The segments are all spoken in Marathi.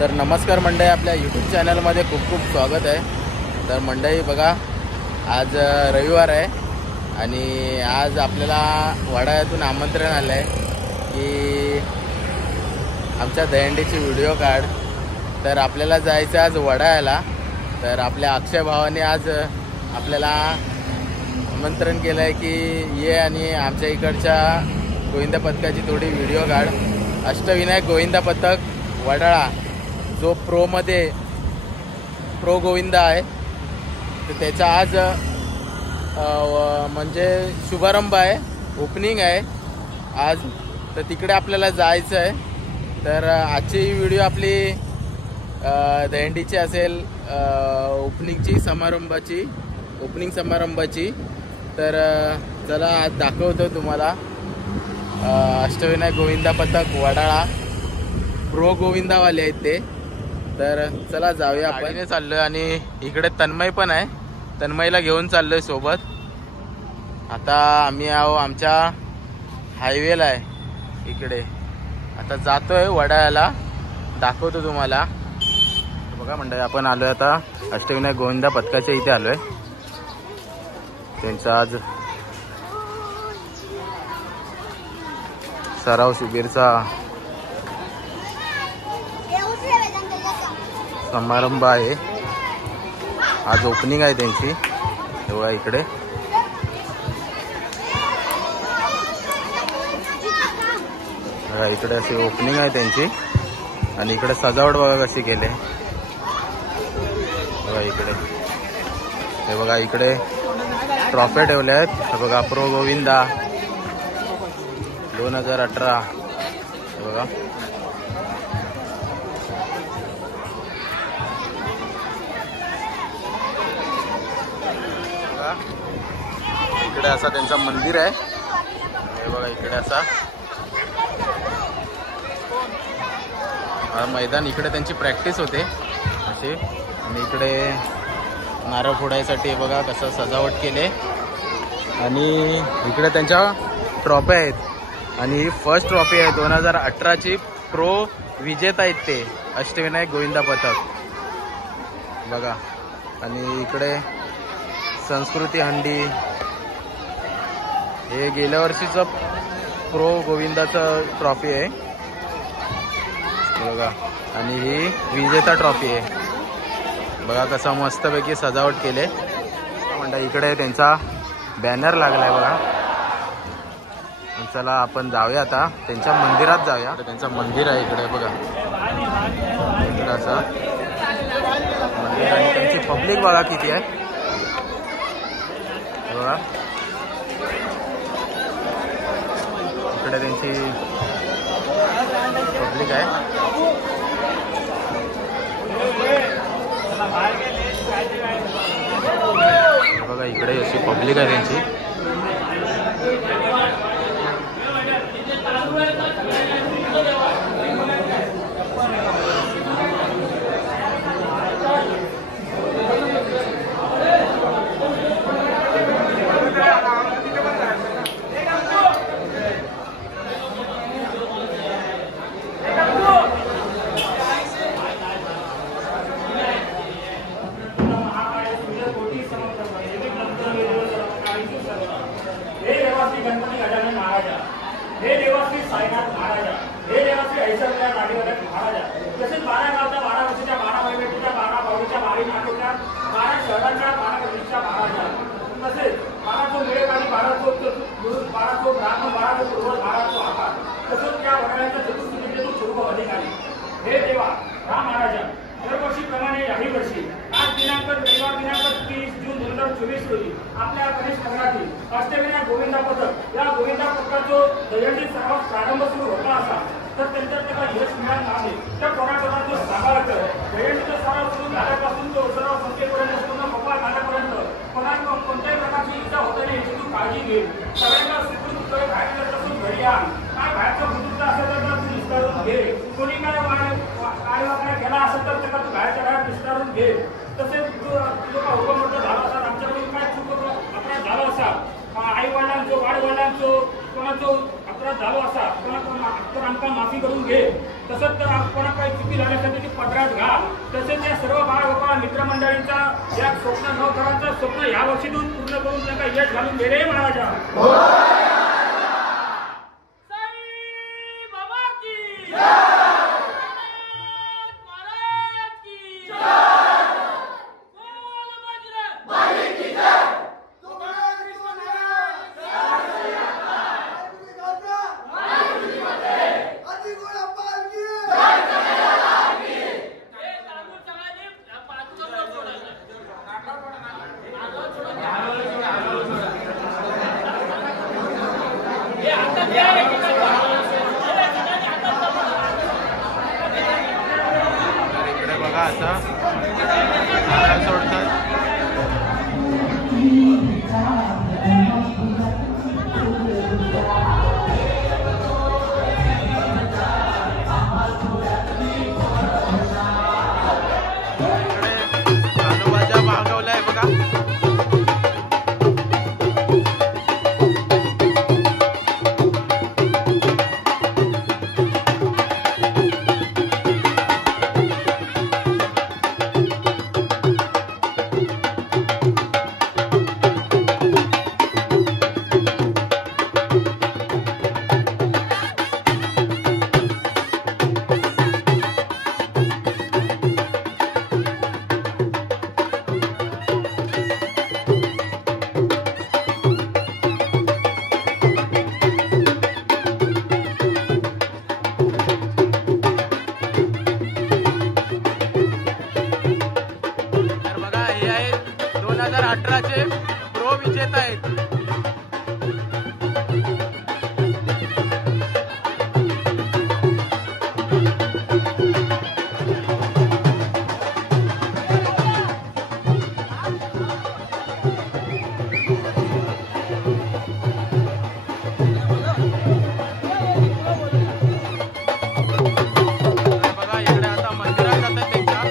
तर नमस्कार मंडळी, आपल्या यूट्यूब चॅनलमध्ये खूप खूप स्वागत आहे। तर मंडळी बघा, आज रविवार आहे आणि आज आपल्याला वडाळ्यातून आमंत्रण आलं आहे की आमच्या दहीहंडीची व्हिडिओ काढ। तर आपल्याला जायचं आज वडाळ्याला। तर आपल्या अक्षय भावाने आज आपल्याला आमंत्रण केलं आहे की ये आणि आमच्या इकडच्या गोविंदा पथकाची थोडी व्हिडिओ काढ। अष्टविनायक गोविंदा पथक वडाळा जो प्रो गोविंदा आहे, तर त्याचा आज म्हणजे शुभारंभ आहे, ओपनिंग आहे आज। तर तिकडे आपल्याला जायचं आहे। तर आजची व्हिडिओ आपली दहीहंडीची असेल, ओपनिंग समारंभाची। तर चला आज दाखवतो तुम्हाला अष्टविनायक गोविंदा पथक वडाळा प्रो गोविंदावाले आहेत ते। तर चला जाऊया, आपण चाललोय आणि इकडे तन्मय पण आहे, तन्मयला घेऊन चाललोय सोबत। आता आम्ही आमच्या हायवेला आहे, इकडे आता जातोय वडाळ्याला, दाखवतो तुम्हाला। बघा मंडळी, आपण आलोय आता अष्टविनायक गोविंदा पथकाच्या इथे आलोय। त्यांचा आज सराव शिबिरचा समारंभ आहे, आज ओपनिंग आहे त्यांची। तेव्हा इकडे अशी ओपनिंग आहे त्यांची आणि इकडे सजावट बघा कशी केली बघा। इकडे हे बघा, इकडे ट्रॉफी ठेवल्या आहेत बघा, प्रो गोविंदा 2018 बघा। इकडे असा त्यांचा मंदिर आहे, हे बघा। इकडे असा मैदान, इकडे त्यांची प्रॅक्टिस होते असे। आणि इकडे नारळ फोडायसाठी बघा कसं सजावट केले। आणि इकडे त्यांच्या ट्रॉफी आहेत आणि ही फर्स्ट ट्रॉफी आहे 2018ची। प्रो विजेता आहेत ते अष्टविनायक गोविंदा पथक बघा। आणि इकडे संस्कृती हंडी, हे गेल्या वर्षीचं प्रो गोविंदाचं ट्रॉफी आहे बघा। आणि ही विजेता ट्रॉफी आहे बघा, कसा मस्तपैकी सजावट केले म्हणजे। इकडे त्यांचा बॅनर लागलाय बघा। चला आपण जाऊया आता त्यांच्या मंदिरात जाऊया। त्यांचं मंदिर आहे इकडे बघा, इकडे असं मंदिर। आणि त्यांची पब्लिक बघा किती आहे बघा। इकडे त्यांची पब्लिक आहे बघा, इकडे अशी पब्लिक आहे त्यांची। हे देवाश्री साईनाथ महाराजा, हे देवाश्री ऐश्वर्या नागेवाले महाराजा, तसेच 12 गावच्या 12 वर्षाच्या 12 महिन्याच्या 12 भाऊच्या 12 नाटोच्या 12 शहरांच्या 12 गल्लीच्या महाराजा, तसेच 12 चो मेळ आणि 12 चो गुरु, 12 चो ब्राह्मण, 12 चो पूर्वज, 12 चो आकार, तसेच त्या वडाळ्याच्या चतुर्थितीचे पूर्व अधिकारी हे देवा राम महाराजा, दरवर्षीप्रमाणे याही वर्षी आज दिनांक रविवार दिनांक 30 जून 2024 रोजी आपल्या गणेश नगरातील अष्टविनायक गोविंदा पथक या गोविंदा पथकाचा दहीहंडी सर्वात प्रारंभ सुरू होता असा, तर त्यांच्यात त्याला यश मिळालं आहे। त्या कोणाकोणाचा सांभाळत दहीहंडीचा सराव सुरू झाल्यापासून तो सराव संख्येपर्यंत पूर्ण कपाळ घाल्यापर्यंत कोणाला कोणत्याही प्रकारची इजा होत नाही याची तू काळजी घे। सगळ्यांना सुखरूप बाहेर जातून घरी या, काय बाहेरचा बुजुर्ग असेल तर तू निस्तारून घे, कोणी काय वागण्या केला असेल तर त्याला तू बाहेरच्या बाहेर निस्तारून घे। तसेच तुझं का हुकम मोठं झालं असा, आमच्याकडून काय चूक अपराध झाला असा, आई वडिलांचो वाढ वडिलांचो कोणाचो अपराध झालो असा, तर आमका माफी करून घे। तसंच आपण काही चुकी झाली असेल त्याची पत्रात घ्या. तसेच या सर्व बाळगोपाळ मित्रमंडळींचा या स्वप्न नवकरांचं स्वप्न या वर्षीतून पूर्ण करून त्यांना यश घालून दे रे महाराजा. आता नारळ सोडतात. इकडे कानोबाच्या भागवलाय बघा. प्रो विजेता आहेत. बघा इकडे आता मंदिरात जातात त्यांच्या.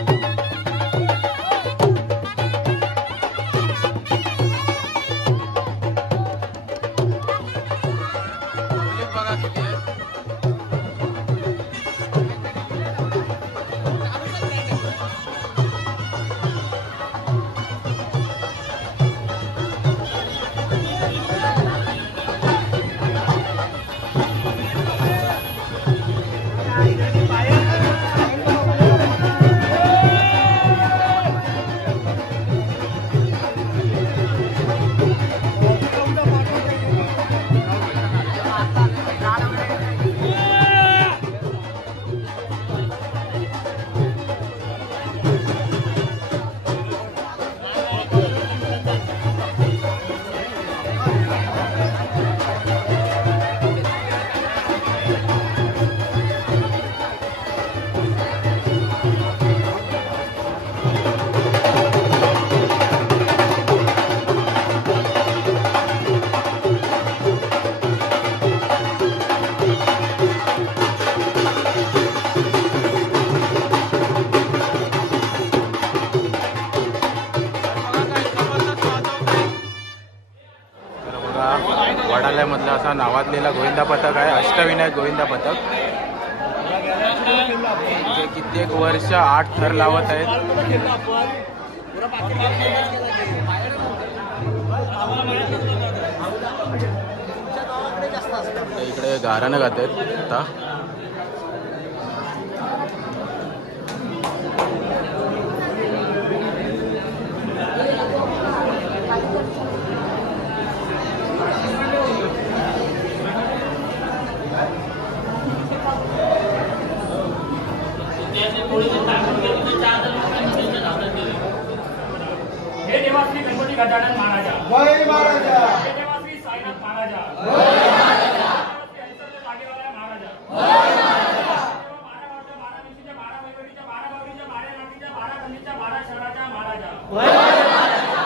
वडाल्यामधला असा नावाजलेला गोविंदा पथक आहे. अष्टविनायक गोविंदा पथक. जे कित्येक वर्ष 8 थर लावत आहेत. इकडे गारानं गात आहेत आता. हे देवाश्री गणपती गजानन महाराजा. जय महाराजा. हे देवाश्री साईनाथ महाराजा. जय महाराजा. जागेवाला महाराजा. जय महाराजा. 12 गावच्या 12 दिवशीच्या 12 वैभवीच्या 12 बावरीच्या 12 नातीच्या 12 गल्लीच्या 12 शहराच्या महाराजा. जय महाराजा.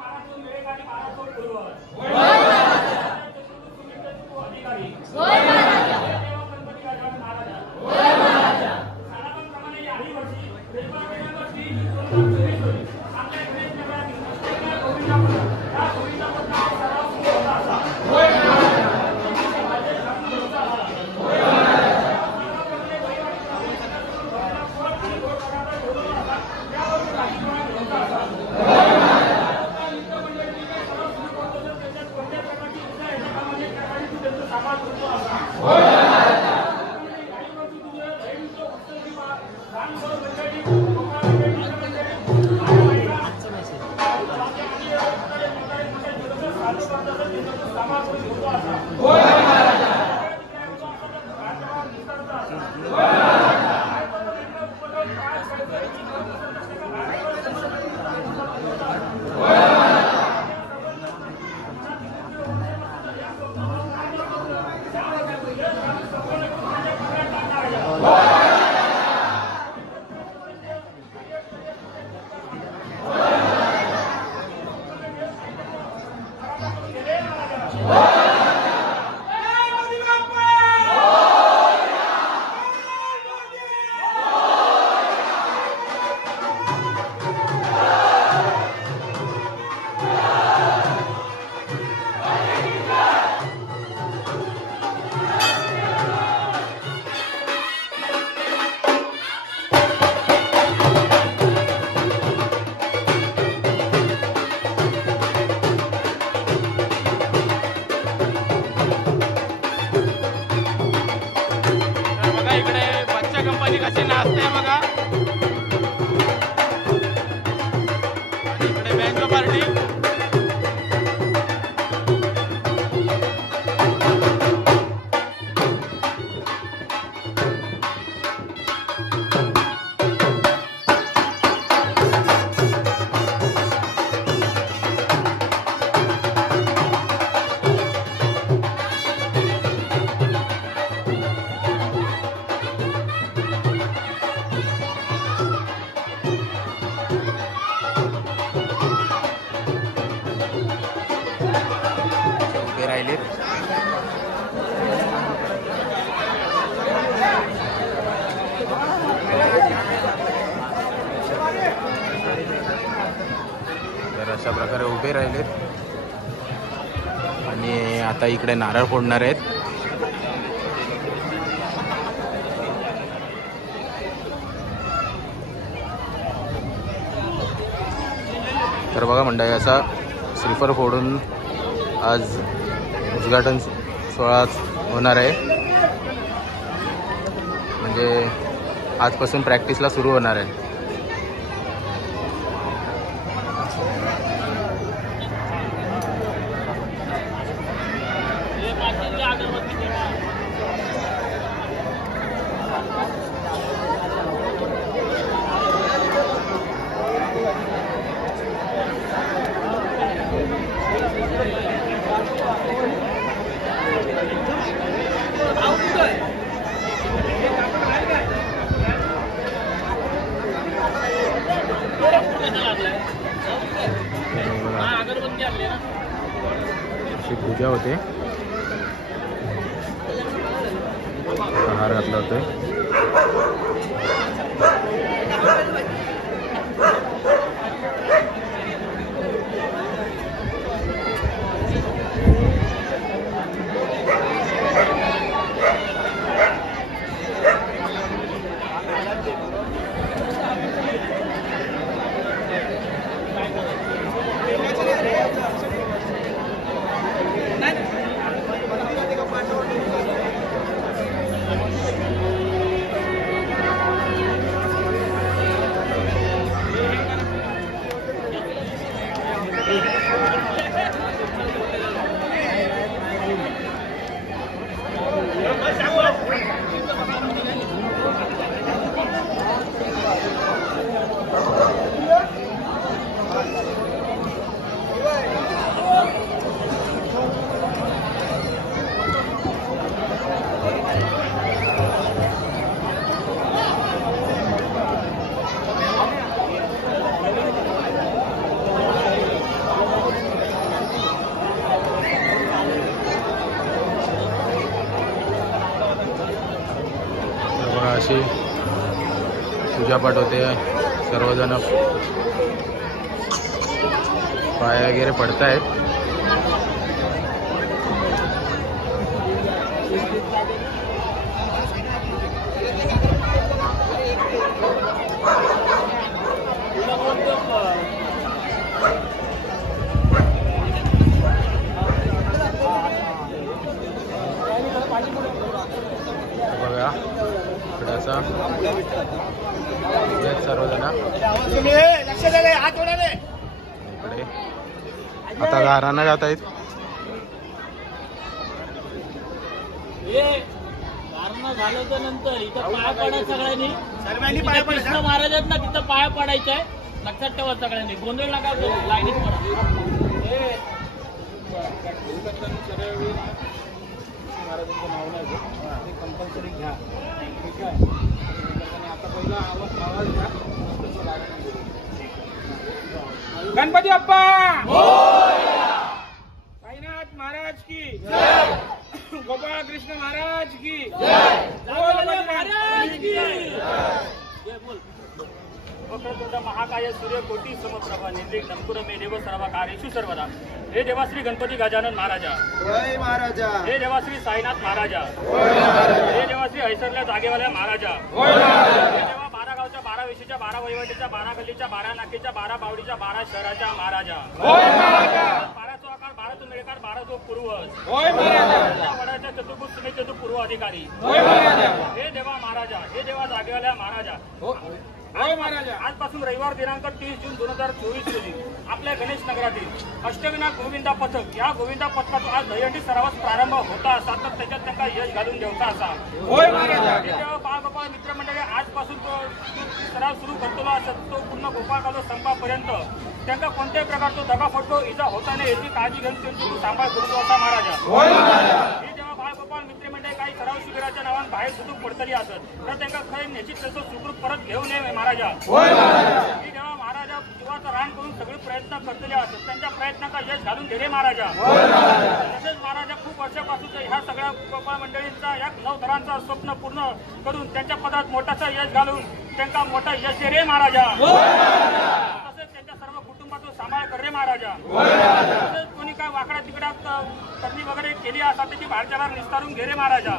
12 चोर वेळेकाठी 12 चोर पूर्वज. जय महाराजा. चतुर्मुख अधिकारी. जय महाराजा. देवा गणपती गजानन महाराजा. जय महाराजा. सालाप्रमाणे याही वर्षी वेगवेगळ्या वर्षी नाचते बघा. आणि इकडे बँक पार्टी. राहिले तर अशा प्रकारे उभे राहिलेत आणि आता इकडे नारळ फोडणार आहेत. तर बघा मंडळी असा श्रीफळ फोडून आज उद्घाटन सोहळा होणार आहे. म्हणजे आजपासून प्रॅक्टिसला सुरू होणार आहे. अशी पूजा होते. हार घातला होतोय. अशी पूजापाठ होते. सर्वजण पाय वगैरे पडतायत. बघा इकडे असा सर्वजण इकडे आता दारांना जात आहेत. झालं तर नंतर इथं पाया पडा सगळ्यांनी. कृष्ण महाराज आहेत ना तिथं पाया पडायचं आहे. लक्षात ठेवा सगळ्यांनी. गोंधळ नका करू. लाईनीत पडा. महाराजांचं नाव नाही कंपल्सरी घ्या. ठीक आहे. आता पहिला आवाज घ्या. गणपती बाप्पा साईनाथ महाराज की जय. गोपाळ कृष्ण महाराज की जय. महाराज की जय. बोल. वक्रतुंड महाकाय सूर्यकोटी समप्रभा निर्विघ्नं नमकुरमे देव सर्व कार्येषु सर्वदा. हे देवाश्री गणपती गजानन महाराजा जय महाराजा. हे देवाश्री साईनाथ महाराजा जय महाराजा. हे देवाश्री ऐसरल्या जागेवाल्या महाराजा जय महाराजा. हे देवा 12 गावच्या 12 वेशीच्या 12 वहिवाटीच्या 12 गल्लीच्या 12 नाकेच्या 12 बावडीच्या 12 शहराच्या महाराजा जय महाराजा. 12 चौकार 12 तुंबेकर बारा जो पूर्वज, होय महाराजा. त्या वडाच्या चतुर्भुज सीमेचे जो पूर्व अधिकारी, होय महाराजा. हे देवा महाराजा, हे देवा जागेवाल्या महाराजा. होय महाराजा. आजपासून रविवार दिनांक 30 जून 2024 रोजी आपल्या गणेश नगरातील अष्टविनायक गोविंदा पथक या गोविंदा पथकाचा आज दहीहंडी सरावास प्रारंभ होता असा तर त्याच्यात त्यांना यश घालून देवता असा. होय महाराजा. तेव्हा बाळगोपाळ मित्रमंडळी आजपासून तो सराव सुरू करतो असत तो पूर्ण गोपाळकालो संपापर्यंत त्यांना कोणत्याही प्रकारचा दगा फटको इजा होता नाही याची काळजी घेऊन त्यांची सांभाळ करतो असा महाराजा. हे जेव्हा बाळगोपाळ मित्रमंडळी काही सराव शिबिराच्या नावाने बाहेर सुटूक पडतली असत तर त्यांना खरे निश्चित तसं सुखरूप परत घेऊन नये महाराजा. ही जेव्हा महाराजा जीवाचं रान करून सगळे प्रयत्न करतले असत त्यांच्या प्रयत्नाचा यश घालून दे रे महाराजा. तसेच महाराजा खूप वर्षापासून ह्या सगळ्या गोपाळ मंडळींचा या 9 थरांचा स्वप्न पूर्ण करून त्यांच्या पदात मोठाचा यश घालून त्यांना मोठा यश दे रे महाराजा. तसेच त्यांच्या सर्व कुटुंबाचा सांभाळ कर रे महाराजा. तसेच कोणी काय वाकडा तिकडा करणी वगैरे केली असतात त्याची बाहेरच्याला निस्तारून घे रे महाराजा.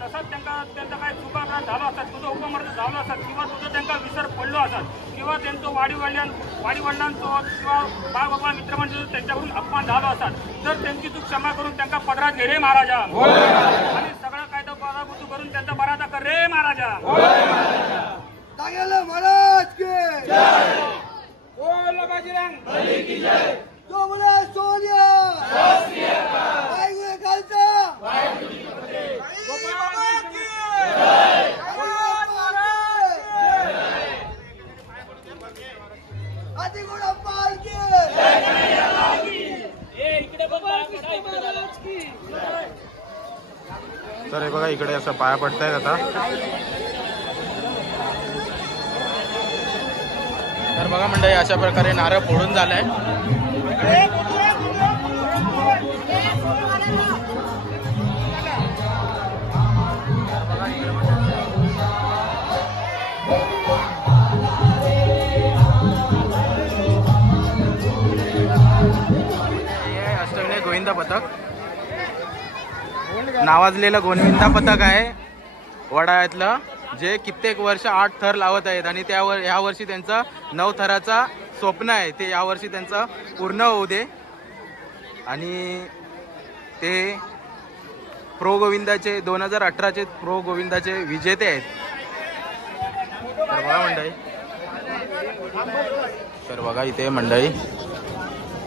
तसंच त्यांचा काही चुका झाला असतात तुझं उपमर्द झालं असतात किंवा तुझं त्यांचा विसर पडलो असतात किंवा त्यांचं वाडीवडिलांचं किंवा बाळगोपाळ मित्रमंडळ त्यांच्याकडून अपमान झाला असतात तर त्यांची चूक क्षमा करून त्यांना पदरात घे रे महाराजा. आणि सगळा कायदा पराभूत करून त्यांचा बरादा कर रे महाराजा. महाराज के बोल बजरंग बली की जय. जो बोला सोनिया तर हे बघा इकडे असं पाया पडतायत आता. तर बघा मंडळी अशा प्रकारे नारळ फोडून झालाय. अष्टविनायक गोविंदा पथक नावाजलेलं गोविंदा पथक आहे वडाळ्यातलं जे कित्येक वर्ष 8 थर लावत आहेत आणि त्यावर ह्या वर्षी त्यांचा 9 थराचा स्वप्न आहे ते यावर्षी त्यांचं पूर्ण होऊ दे. आणि ते प्रो गोविंदाचे 2018चे प्रो गोविंदाचे विजेते आहेत. तर बघा मंडळी, तर बघा इथे मंडळी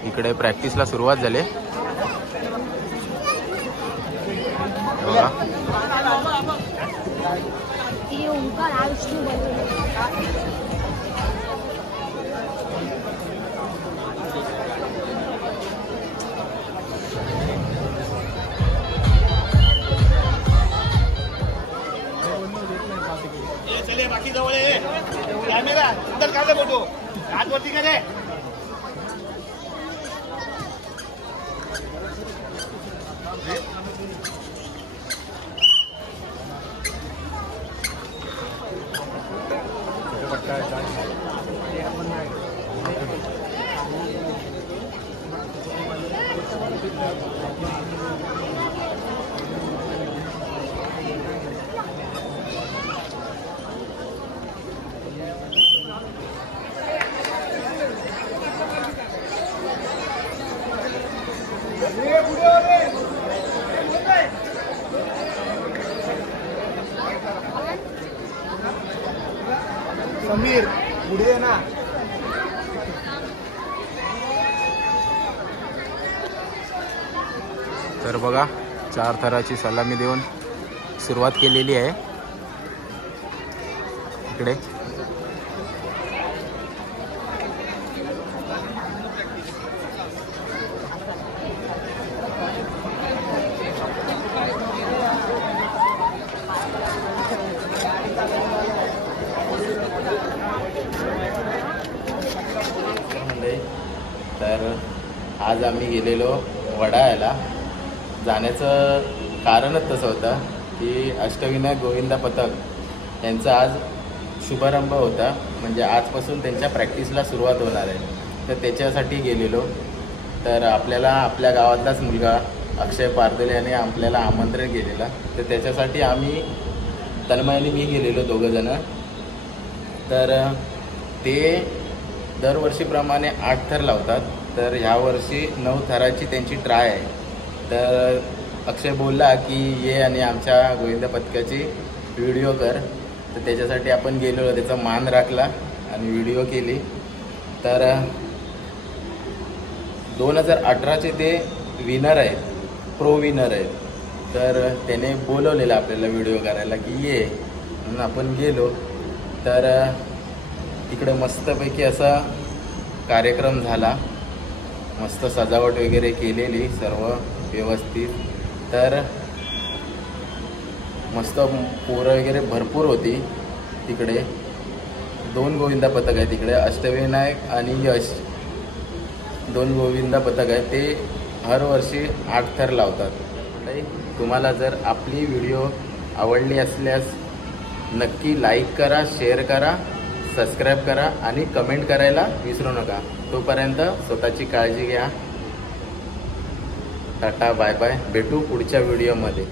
इकडे प्रॅक्टिसला सुरुवात झाली. बघा चले बाकी जवळ कॅमेरा अंदर काढले फोटो हातवरती का रे. समीर पुढे ना. तर बघा 4 थराची सलामी देऊन सुरुवात केलेली आहे इकडे. तर आज आम्ही गेलेलो वडाळ्याला. जाण्याचं कारणच तसं होतं की अष्टविनायक गोविंदा पथक यांचा आज शुभारंभ होता. म्हणजे आजपासून त्यांच्या प्रॅक्टिसला सुरुवात होणार आहे तर त्याच्यासाठी गेलेलो. तर आपल्याला आपल्या गावातलाच मुलगा अक्षय पारदले याने आपल्याला आमंत्रण केलेलं तर त्याच्यासाठी आम्ही तन्मयाने मी गेलेलो 2 जण. तर ते दरवर्षीप्रमाणे 8 थर लावतात तर ह्या वर्षी 9 थराची त्यांची ट्राय आहे. तर अक्षय बोलला की ये आणि आमच्या गोविंदा पथकाची व्हिडिओ कर. तर त्याच्यासाठी आपण गेलो, त्याचा मान राखला आणि व्हिडिओ केली. तर 2018चे ते विनर आहेत, प्रो विनर आहेत. तर त्याने बोलवलेलं आपल्याला व्हिडिओ करायला की ये, म्हणून आपण गेलो. तर तिकडे मस्तपैकी असा कार्यक्रम झाला, मस्त सजावट वगैरे केलेली, सर्व व्यवस्थित. तर मस्त पोरं वगैरे भरपूर होती तिकडे. 2 गोविंदा पथक आहे तिकडे, अष्टविनायक आणि यश 2 गोविंदा पथक आहे. ते हर वर्षी 8 थर लावतात. तुम्हाला जर आपली व्हिडिओ आवडली असल्यास नक्की लाईक करा, शेअर करा, सबस्क्राईब करा आणि कमेंट करायला विसरू नका. तोपर्यंत स्वतःची काळजी घ्या. Tata, bye bye. भेटू पुढच्या व्हिडिओमध्ये.